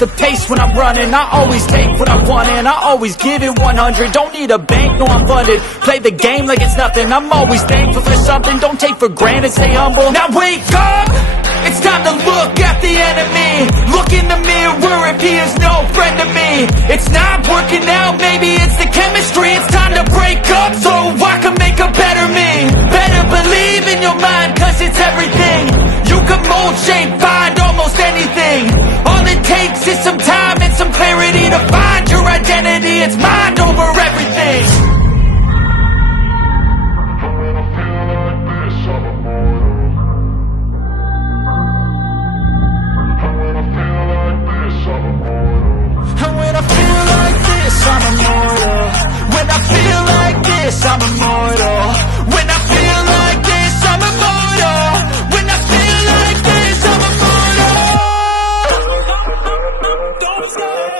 the pace when I'm running. I always take what I want and I always give it 100. Don't need a bank, no I'm funded. Play the game like it's nothing. I'm always thankful for something. Don't take for granted, stay humble. Now wake up, it's time to look at the enemy. Look in the mirror if he is no friend to me. It's not working out, maybe it's the chemistry. It's time to break up so I can make a better me. Better believe in your mind, cause it's everything. You can mold, shape, find almost anything. All it takes is some time and some clarity to find your identity. It's mind over everything. And when I feel like this, I'm immortal. When I feel like this, I'm immortal. When I feel like this, I'm immortal. When I feel like this, I'm immortal. Don't stop.